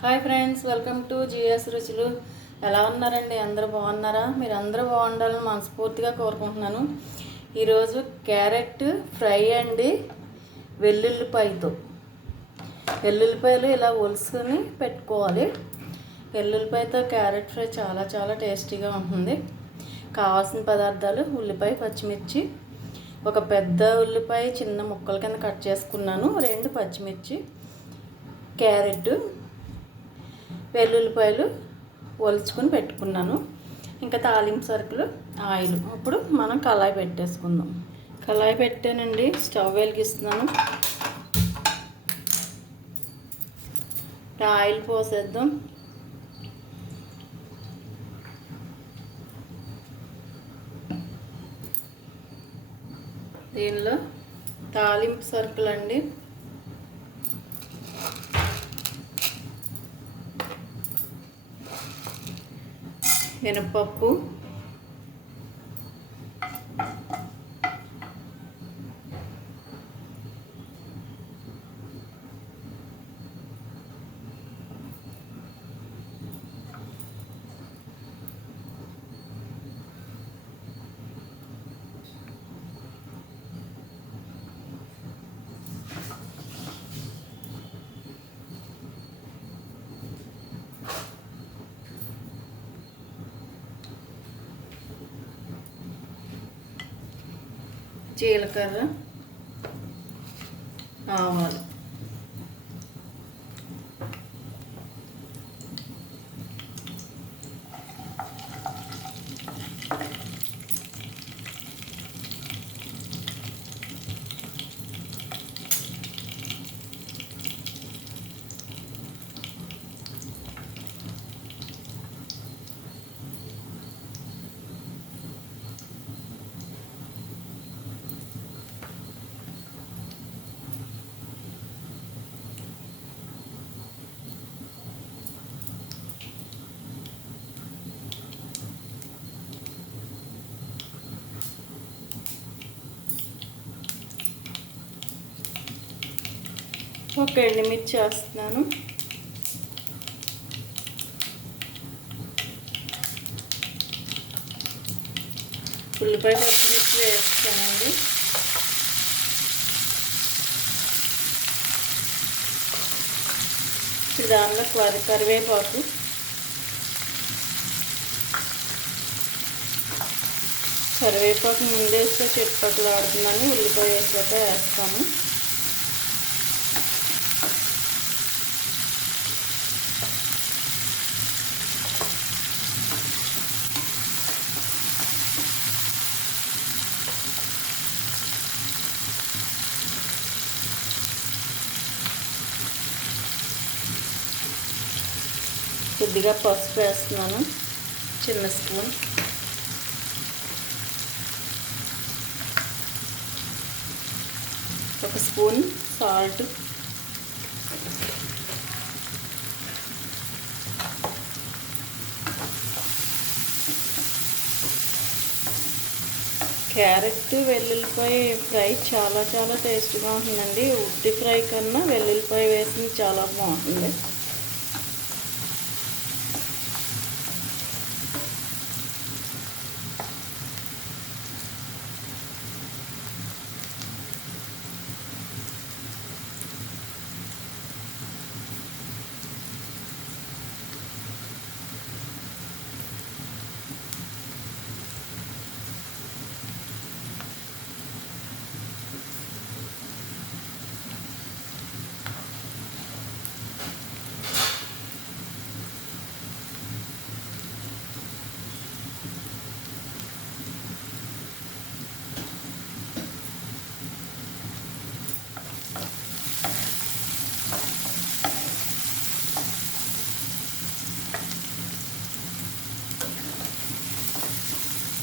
Hi friends, welcome to GS రుచులు. ఎలా ఉన్నారండి? అందరూ బాగున్నారా? మీరు అందరూ బాగుండాలని మనస్ఫూర్తిగా కోరుకుంటున్నాను. ఈరోజు క్యారెట్ ఫ్రై అండి, వెల్లుల్లిపాయతో. వెల్లుల్లిపాయలు ఇలా ఒలుసుకొని పెట్టుకోవాలి. వెల్లుల్లిపాయతో క్యారెట్ ఫ్రై చాలా చాలా టేస్టీగా ఉంటుంది. కావాల్సిన పదార్థాలు: ఉల్లిపాయ, పచ్చిమిర్చి, ఒక పెద్ద ఉల్లిపాయ చిన్న ముక్కల కింద కట్ చేసుకున్నాను, 2 పచ్చిమిర్చి, క్యారెట్, వెల్లుల్లిపాయలు ఒలుచుకొని పెట్టుకున్నాను. ఇంకా తాలింపు సరుకులు, ఆయిల్. ఇప్పుడు మనం కళాయి పెట్టేసుకుందాం. కళాయి పెట్టానండి, స్టవ్ వెలిగిస్తున్నాను. ఆయిల్ పోసేద్దాం. దీనిలో తాలింపు సరుకులు అండి. మినపప్పు, జీలకర్ర, ఆవాలు. ఒక ఎండుమిర్చి వేస్తున్నాను. ఉల్లిపాయ, పచ్చిమిర్చి వేస్తానండి. ఇప్పుడు దానిలో కరివేపాకు, ముందేస్తే చెట్పక్కలు ఆడుతున్నాను. ఉల్లిపాయ వేసాక వేస్తాను. కొద్దిగా పసుపు వేస్తున్నాను, చిన్న స్పూన్. ఒక స్పూన్ సాల్ట్. క్యారెట్ వెల్లుల్లిపాయ ఫ్రై చాలా చాలా టేస్ట్గా ఉంటుందండి. ఉట్టి ఫ్రై కన్నా వెల్లుల్లిపాయ వేసింది చాలా బాగుంటుంది.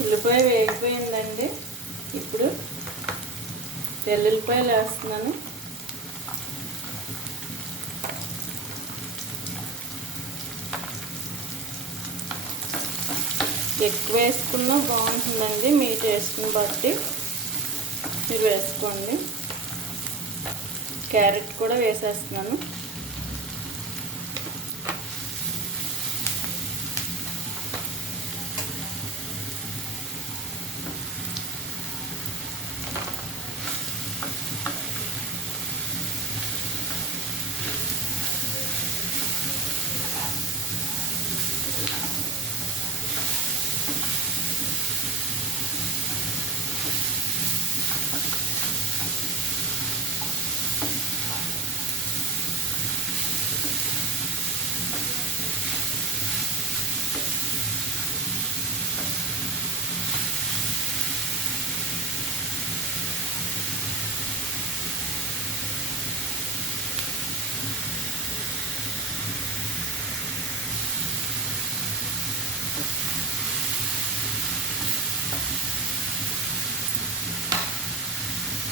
ఉల్లిపాయ వేగిపోయిందండి. ఇప్పుడు వెల్లుల్లిపాయలు వేస్తున్నాను. ఎక్కువ వేసుకున్నా బాగుంటుందండి, మీ టేస్ట్ని బట్టి మీరు వేసుకోండి. క్యారెట్ కూడా వేసేస్తున్నాను.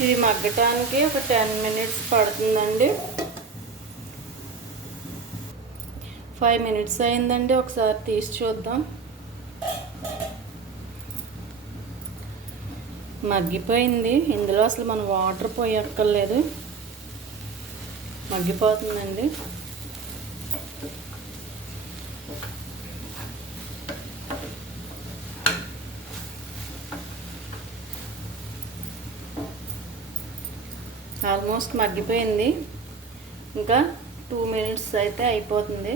ఇది మగ్గటానికి ఒక 10 minutes పడుతుందండి. 5 minutes అయిందండి. ఒకసారి తీసి చూద్దాం. మగ్గిపోయింది. ఇందులో అసలు మనం వాటర్ పోయక్కర్లేదు, మగ్గిపోతుందండి. ఆల్మోస్ట్ మగ్గిపోయింది. ఇంకా 2 minutes అయితే అయిపోతుంది.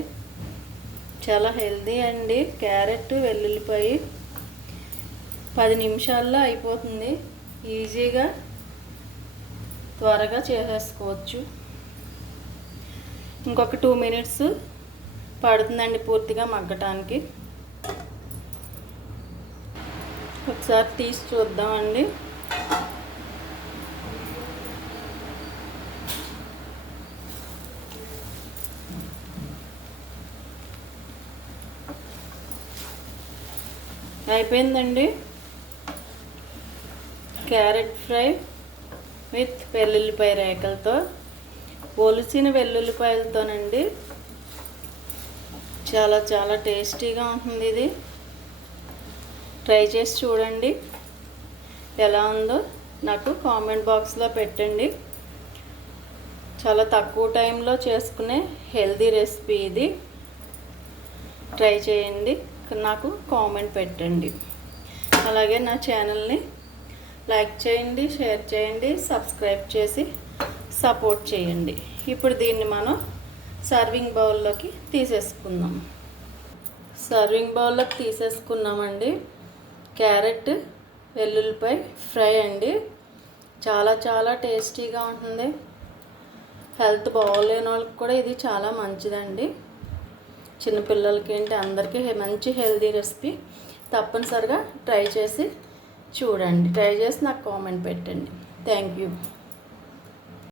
చాలా హెల్దీ అండి. క్యారెట్, వెల్లుల్లిపాయ 10 నిమిషాల్లో అయిపోతుంది. ఈజీగా త్వరగా చేసేసుకోవచ్చు. ఇంకొక 2 minutes పడుతుందండి పూర్తిగా మగ్గటానికి. ఒకసారి తీసి చూద్దామండి. అయిపోయిందండి. క్యారెట్ ఫ్రై విత్ వెల్లుల్లిపాయ రేకలతో, ఒలిసిన వెల్లుల్లిపాయలతోనండి. చాలా చాలా టేస్టీగా ఉంటుంది. ఇది ట్రై చేసి చూడండి. ఎలా ఉందో నాకు కామెంట్ బాక్స్లో పెట్టండి. చాలా తక్కువ టైంలో చేసుకునే హెల్దీ రెసిపీ ఇది. ట్రై చేయండి, నాకు కామెంట్ పెట్టండి. అలాగే నా ఛానల్ని లైక్ చేయండి, షేర్ చేయండి, సబ్స్క్రైబ్ చేసి సపోర్ట్ చేయండి. ఇప్పుడు దీన్ని మనం సర్వింగ్ బౌల్లోకి తీసేసుకుందాం. సర్వింగ్ బౌల్లోకి తీసేసుకున్నామండి. క్యారెట్ వెల్లుల్లిపాయ ఫ్రై అండి. చాలా చాలా టేస్టీగా ఉంటుంది. హెల్త్ బాగోలేని వాళ్ళకి కూడా ఇది చాలా మంచిదండి. చిన్నపిల్లలకి ఏంటి, అందరికీ మంచి హెల్దీ రెసిపీ. తప్పనిసరిగా ట్రై చేసి చూడండి. ట్రై చేసి నాకు కామెంట్ పెట్టండి. Thank you.